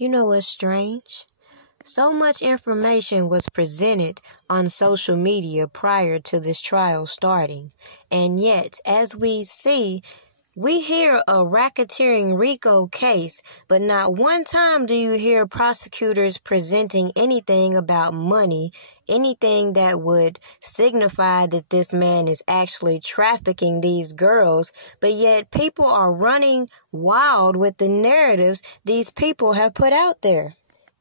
You know what's strange? So much information was presented on social media prior to this trial starting, and yet, as we see, we hear a racketeering RICO case, but not one time do you hear prosecutors presenting anything about money, anything that would signify that this man is actually trafficking these girls, but yet people are running wild with the narratives these people have put out there.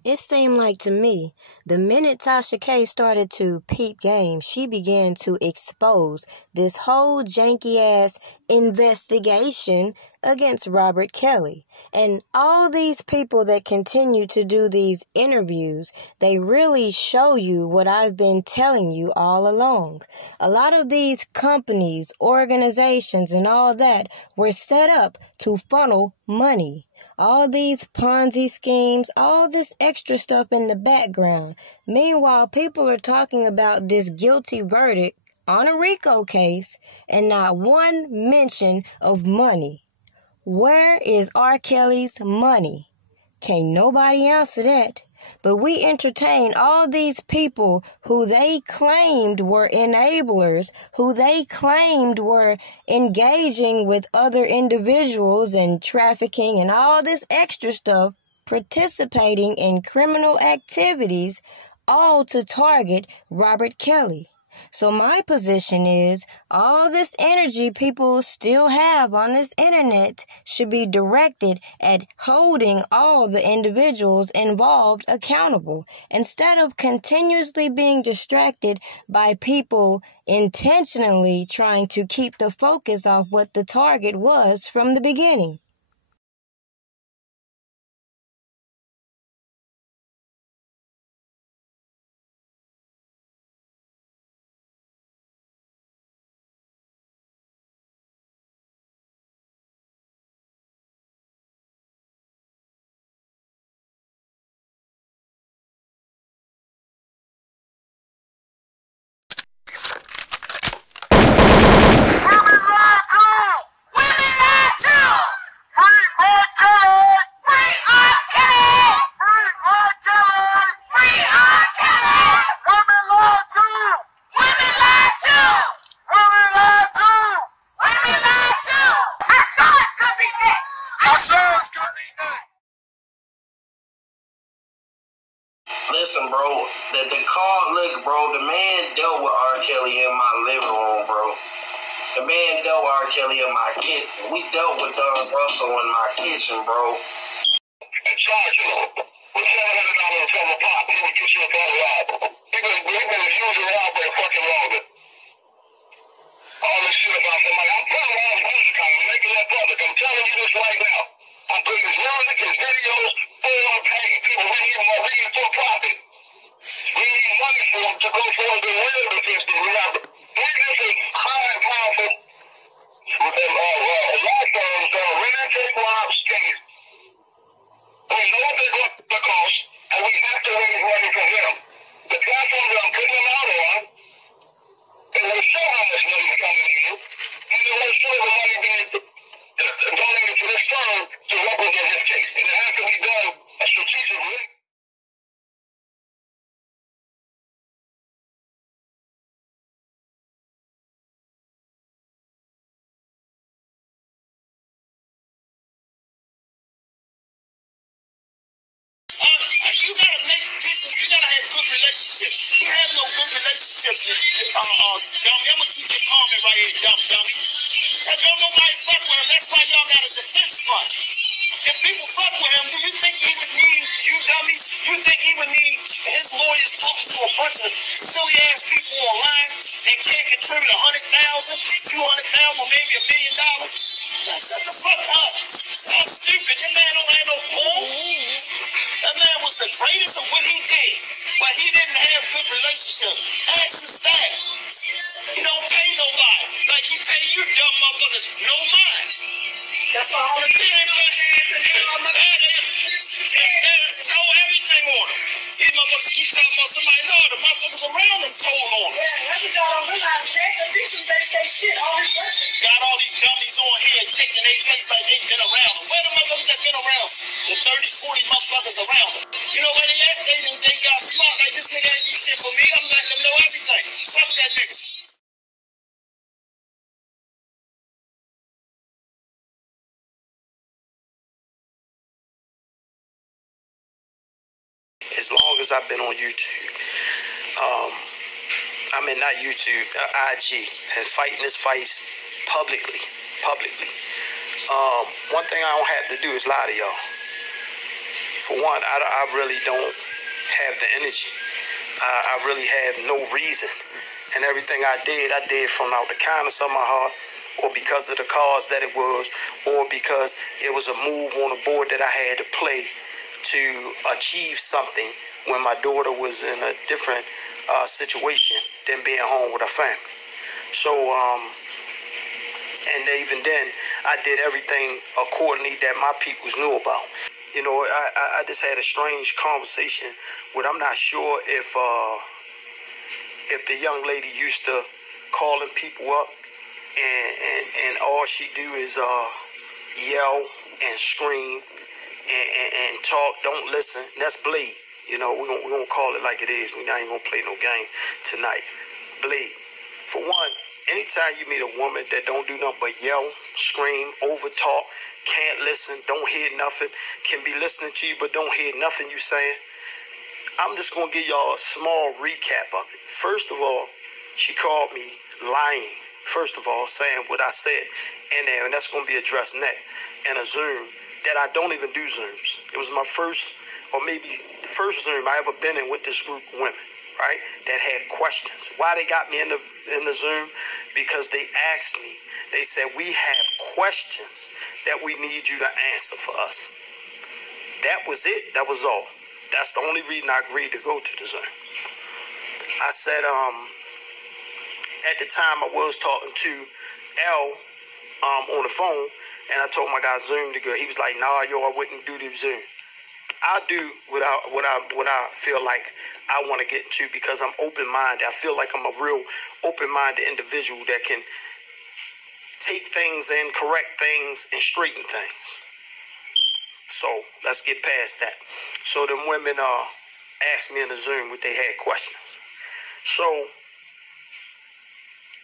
It seemed like to me, the minute Tasha K started to peep game, she began to expose this whole janky-ass investigation against Robert Kelly. And all these people that continue to do these interviews, they really show you what I've been telling you all along. A lot of these companies, organizations, and all that were set up to funnel money. All these Ponzi schemes, all this extra stuff in the background. Meanwhile, people are talking about this guilty verdict on a RICO case and not one mention of money. Where is R. Kelly's money? Can't nobody answer that. But we entertain all these people who they claimed were enablers, who they claimed were engaging with other individuals and trafficking and all this extra stuff, participating in criminal activities, all to target Robert Kelly. So my position is all this energy people still have on this internet should be directed at holding all the individuals involved accountable instead of continuously being distracted by people intentionally trying to keep the focus off what the target was from the beginning. Listen, bro, look, bro, the man dealt with R. Kelly in my living room, bro. The man dealt with R. Kelly in my kitchen. We dealt with Don Russell in my kitchen, bro. And charging him with $700 from a pop. He would get you a bottle out. He was using out for the fucking longer. All this shit about somebody. I'm putting all his music out. I'm making that public. I'm telling you this right now. I'm putting his music, his videos, for paying people. We need for profit. We need money for them to go for the real defense. We have previously high and powerful with them law firms real estate robs case. We know what they're going to cost, and we have to raise money from them. The platform that I'm putting them out on, it will show how much money is coming in, and it will show the money being donated to this firm to represent his case. And it has to be done strategically. You gotta have good relationships. You have no good relationships, dummy. I'm gonna keep your comment right here, dummy. If don't nobody fuck with him, that's why y'all got a defense fund. If people fuck with him, do you think he would need, you dummies, you think he would need his lawyers talking to a bunch of silly ass people online that can't contribute 100,000, 200,000, or maybe $1 million? Shut the fuck up. That's stupid. That man don't have no pull. That man was the greatest of what he did, but he didn't have good relationships. Ask the staff. He don't pay nobody. Like he pay you dumb motherfuckers no mind. That's all the thing. Throw everything on him. He these motherfuckers keep talking about somebody. No, the motherfuckers around them told on them. Yeah, that's what y'all don't realize. Jack the victim, they say shit all this purpose. Got all these dummies on here taking their place like they been around them. Where the motherfuckers that been around them? The 30, 40 motherfuckers around them. You know where they at? They got smart like this nigga ain't do shit for me. I'm letting them know everything. Fuck that nigga. As long as I've been on YouTube, I mean not YouTube, IG, and fighting this fight publicly. One thing I don't have to do is lie to y'all. For one, I really don't have the energy. I really have no reason. And everything I did from out the kindness of my heart, or because of the cause that it was, or because it was a move on the board that I had to play to achieve something when my daughter was in a different situation than being home with her family. So, and even then, I did everything accordingly that my peoples knew about. You know, I just had a strange conversation with, I'm not sure if the young lady used to calling people up and all she do is yell and scream and talk, don't listen. That's bleed. You know, we're gonna call it like it is. We're not even gonna play no game tonight. Bleed. For one, anytime you meet a woman that don't do nothing but yell, scream, over talk, can't listen, don't hear nothing, can be listening to you but don't hear nothing you saying, I'm just gonna give y'all a small recap of it. First of all, she called me lying. First of all, saying what I said in there, and that's gonna be addressed next in a Zoom that I don't even do Zooms. It was my first, or maybe the first Zoom I ever been in with this group of women, right, that had questions. Why they got me in the Zoom? Because they asked me, they said, we have questions that we need you to answer for us. That was it. That was all. That's the only reason I agreed to go to the Zoom. I said, at the time I was talking to L on the phone, and I told my guy Zoom to go. He was like, nah, yo, I wouldn't do the Zoom. I do what I feel like I want to get to because I'm open-minded. I feel like I'm a real open-minded individual that can take things in, correct things, and straighten things. So let's get past that. So them women asked me in the Zoom what they had questions. So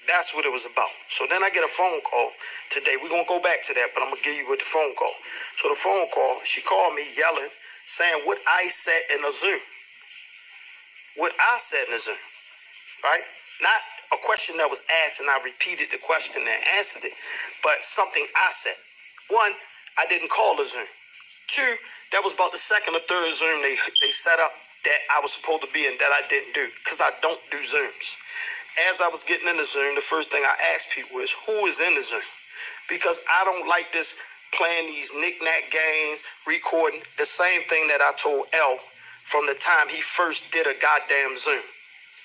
that's what it was about. So then I get a phone call today. We're going to go back to that, but I'm going to give you with the phone call. So the phone call, she called me yelling, saying what I said in the Zoom. What I said in the Zoom, right? Not a question that was asked and I repeated the question and answered it, but something I said. One, I didn't call the Zoom. Two, that was about the second or third Zoom they set up that I was supposed to be in that I didn't do because I don't do Zooms. As I was getting in the Zoom, the first thing I asked people is, who is in the Zoom? Because I don't like this playing these knick-knack games, recording the same thing that I told L from the time he first did a goddamn Zoom.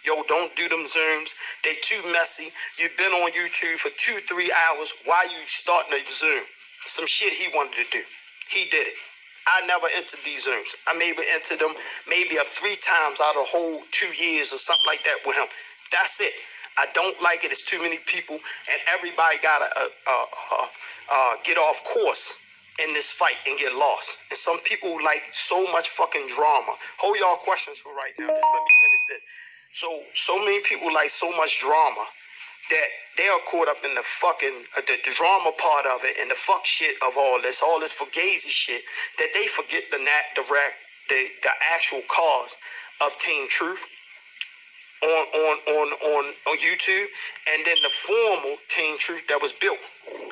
Yo, don't do them Zooms. They too messy. You've been on YouTube for 2-3 hours. Why you starting a Zoom? Some shit he wanted to do. He did it. I never entered these Zooms. I maybe entered them maybe 3 times out of the whole 2 years or something like that with him. That's it. I don't like it. It's too many people, and everybody gotta get off course in this fight and get lost. And some people like so much fucking drama. Hold y'all questions for right now. Just let me finish this. So many people like so much drama that they are caught up in the fucking the drama part of it and the fuck shit of all this fugazi shit that they forget the actual cause of Team Truth on YouTube, and then the formal Team Truth that was built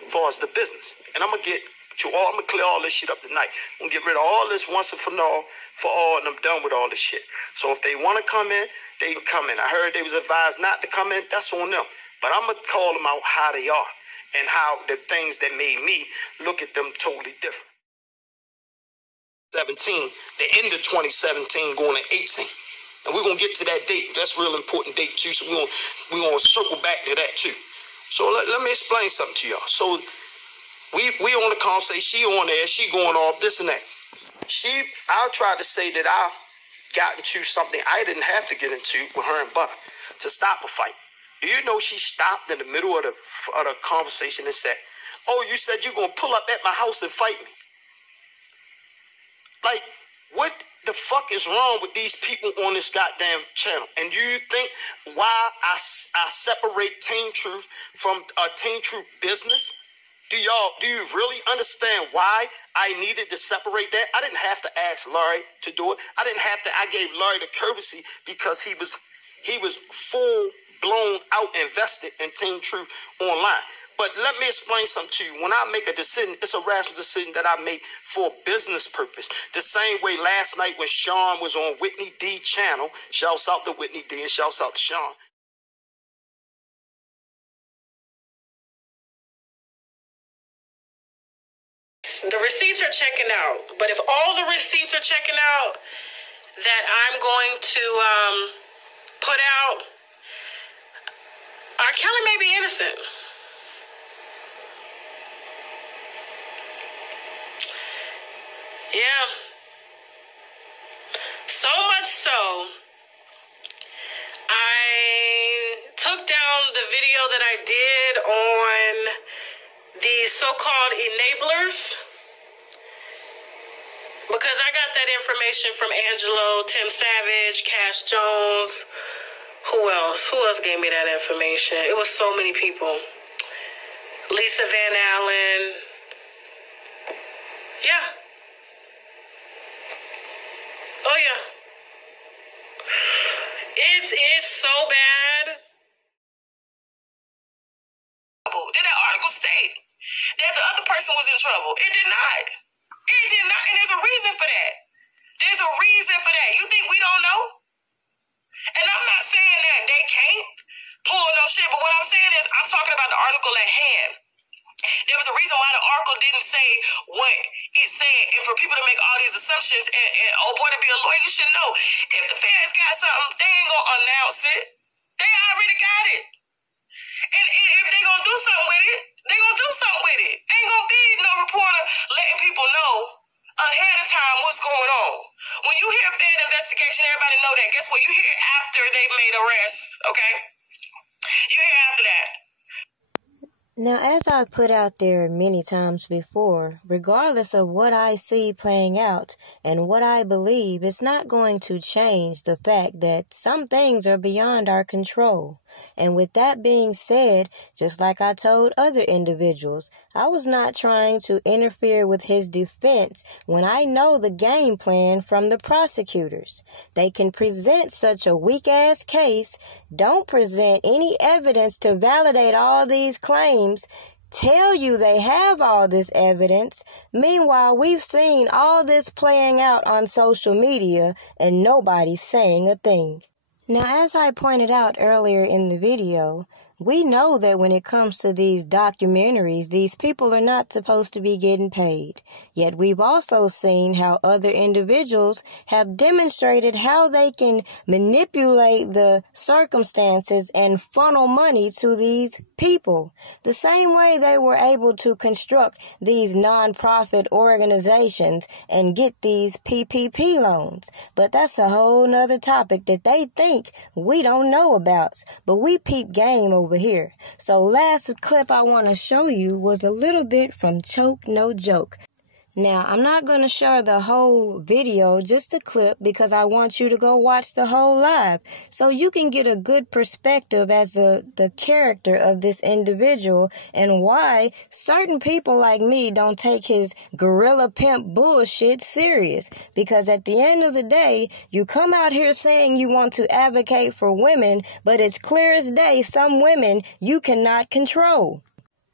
for us the business. And I'm gonna clear all this shit up tonight. I'm gonna get rid of all this once and for all, and I'm done with all this shit. So if they want to come in, they can come in. I heard they was advised not to come in. That's on them. But I'm gonna call them out how they are and how the things that made me look at them totally different. 17, the end of 2017, going to 18. And we're going to get to that date. That's a real important date, too. So we're going to circle back to that, too. So let me explain something to y'all. So we on the conversation. She on there. She going off this and that. I tried to say that I got into something I didn't have to get into with her and Butter to stop a fight. Do you know she stopped in the middle of the conversation and said, "Oh, you said you're going to pull up at my house and fight me." Like, what the fuck is wrong with these people on this goddamn channel? And do you think why I separate Teen Truth from Teen Truth business? Do you really understand why I needed to separate that? I didn't have to ask Larry to do it. I gave Larry the courtesy because he was full blown out invested in Teen Truth online. But let me explain something to you. When I make a decision, it's a rational decision that I make for business purpose. The same way last night when Sean was on Whitney D channel, shouts out to Whitney D and shouts out to Sean. The receipts are checking out, but if all the receipts are checking out that I'm going to put out, R. Kelly may be innocent. Yeah. So much so, I took down the video that I did on the so-called enablers because I got that information from Angelo, Tim Savage, Cash Jones. Who else? Who else gave me that information? It was so many people. Lisa Van Allen. Yeah. Oh, yeah. It's so bad. Did that article state that the other person was in trouble? It did not. It did not. And there's a reason for that. There's a reason for that. You think we don't know? And I'm not saying that they can't pull no shit, but what I'm saying is I'm talking about the article at hand. There was a reason why the article didn't say what it said. And for people to make all these assumptions and oh boy, to be a lawyer, you should know. If the feds got something, they ain't gonna announce it. They already got it. And if they gonna do something with it, they gonna do something with it. Ain't gonna be no reporter letting people know ahead of time what's going on. When you hear Fed investigation, everybody know that. Guess what? You hear after they've made arrests, okay? You hear after that. Now, as I've put out there many times before, regardless of what I see playing out and what I believe, it's not going to change the fact that some things are beyond our control. And with that being said, just like I told other individuals, I was not trying to interfere with his defense when I know the game plan from the prosecutors. They can present such a weak-ass case, don't present any evidence to validate all these claims, tell you they have all this evidence. Meanwhile, we've seen all this playing out on social media and nobody's saying a thing. Now, as I pointed out earlier in the video, we know that when it comes to these documentaries, these people are not supposed to be getting paid. Yet we've also seen how other individuals have demonstrated how they can manipulate the circumstances and funnel money to these people. The same way they were able to construct these nonprofit organizations and get these PPP loans. But that's a whole nother topic that they think we don't know about. But we peep game over here. So last clip I want to show you was a little bit from Choke No Joke. Now, I'm not going to show the whole video, just a clip, because I want you to go watch the whole live so you can get a good perspective as the character of this individual and why certain people like me don't take his guerrilla pimp bullshit serious. Because at the end of the day, you come out here saying you want to advocate for women, but it's clear as day some women you cannot control.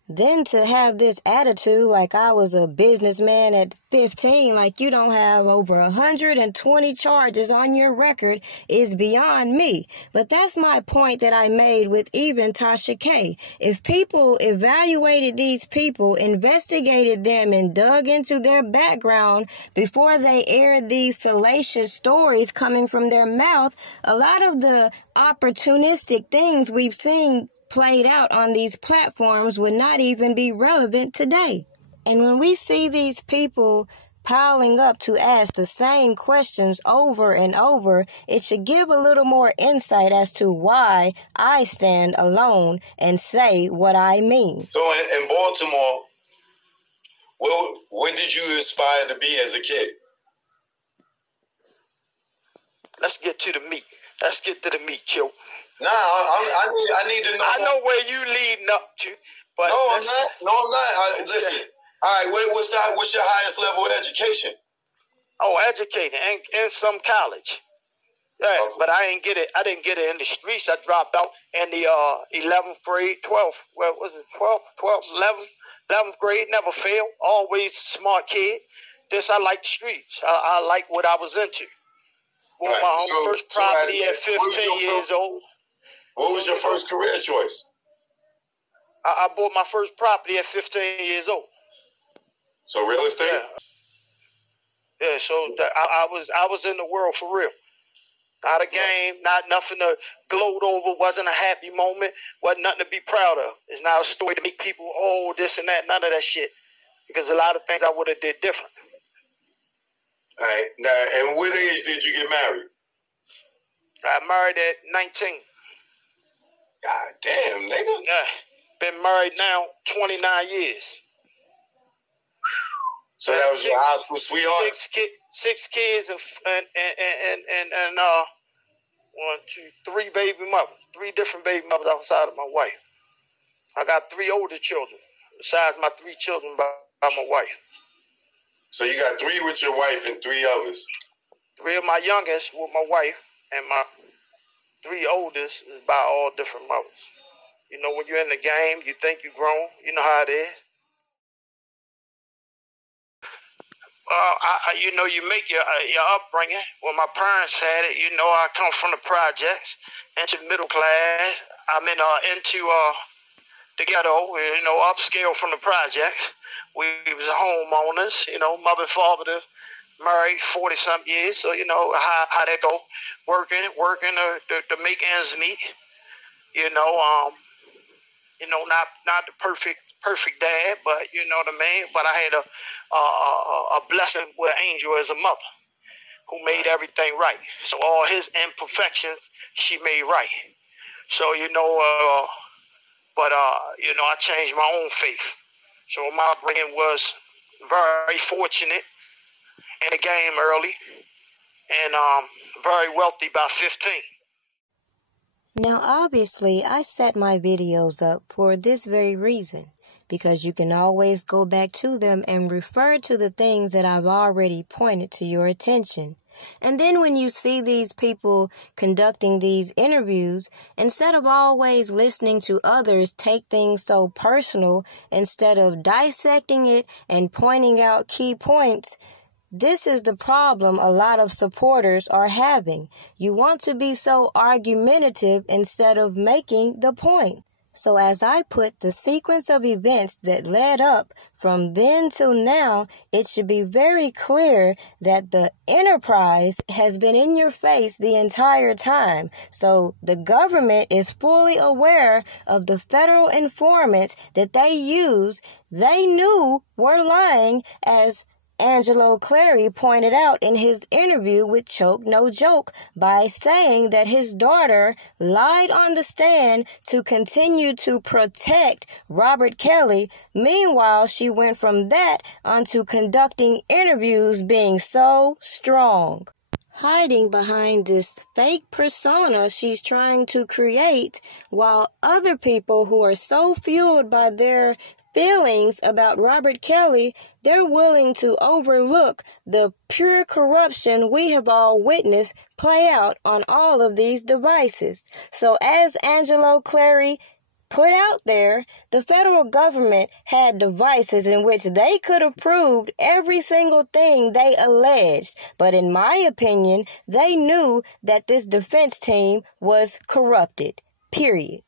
Then to have this attitude like I was a businessman at 15, like you don't have over 120 charges on your record is beyond me. But that's my point that I made with even Tasha K. If people evaluated these people, investigated them, and dug into their background before they aired these salacious stories coming from their mouth, a lot of the opportunistic things we've seen played out on these platforms would not even be relevant today. And when we see these people piling up to ask the same questions over and over, it should give a little more insight as to why I stand alone and say what I mean. So in Baltimore, what did you aspire to be as a kid? Let's get to the meat. Let's get to the meat, Joe. Nah, I need to know. I know where you leading up to, but no, I'm not. Listen. All right, what's your highest level of education? Oh, educated in some college. Yeah, okay. But I didn't get it in the streets. I dropped out in the 11th grade, 12th. What was it? 12th, 11th grade. Never failed. Always smart kid. I like the streets. I like what I was into. Bought my own first property at 15 years old. What was your first career choice? I bought my first property at 15 years old. So real estate? Yeah. So I was in the world for real. Not a game, not nothing to gloat over. Wasn't a happy moment. Wasn't nothing to be proud of. It's not a story to make people, oh, this and that. None of that shit. Because a lot of things I would have did different. All right. Now, and what age did you get married? I married at 19. God damn, nigga. Yeah. Been married now 29 years. So that was your high school sweetheart? Six kids and 3 baby mothers. 3 different baby mothers outside of my wife. I got 3 older children besides my 3 children by my wife. So you got 3 with your wife and 3 others? 3 of my youngest with my wife, and my 3 oldest is by all different mothers. You know, when you're in the game, you think you're grown. You know how it is. You make your upbringing. Well, my parents had it. You know, I come from the projects, into middle class. I'm into the ghetto. You know, upscale from the projects. We was homeowners. You know, mother and father married 40-something years. So you know how that go, working to make ends meet. Not the perfect dad, but you know what I mean. But I had a blessing with an angel as a mother who made everything right. So all his imperfections, she made right. So I changed my own faith. So my upbringing was very fortunate in the game early, and very wealthy by 15. Now, obviously, I set my videos up for this very reason, because you can always go back to them and refer to the things that I've already pointed to your attention. And then when you see these people conducting these interviews, instead of always listening to others take things so personal, instead of dissecting it and pointing out key points, this is the problem a lot of supporters are having. You want to be so argumentative instead of making the point. So as I put the sequence of events that led up from then till now, it should be very clear that the enterprise has been in your face the entire time. So the government is fully aware of the federal informants that they knew were lying, as Azriel Clary pointed out in his interview with Choke No Joke, by saying that his daughter lied on the stand to continue to protect Robert Kelly. Meanwhile, she went from that onto conducting interviews being so strong, hiding behind this fake persona she's trying to create, while other people who are so fueled by their feelings about Robert Kelly, they're willing to overlook the pure corruption we have all witnessed play out on all of these devices. So as Azriel Clary put out there, the federal government had devices in which they could have proved every single thing they alleged. But in my opinion, they knew that this defense team was corrupted. Period.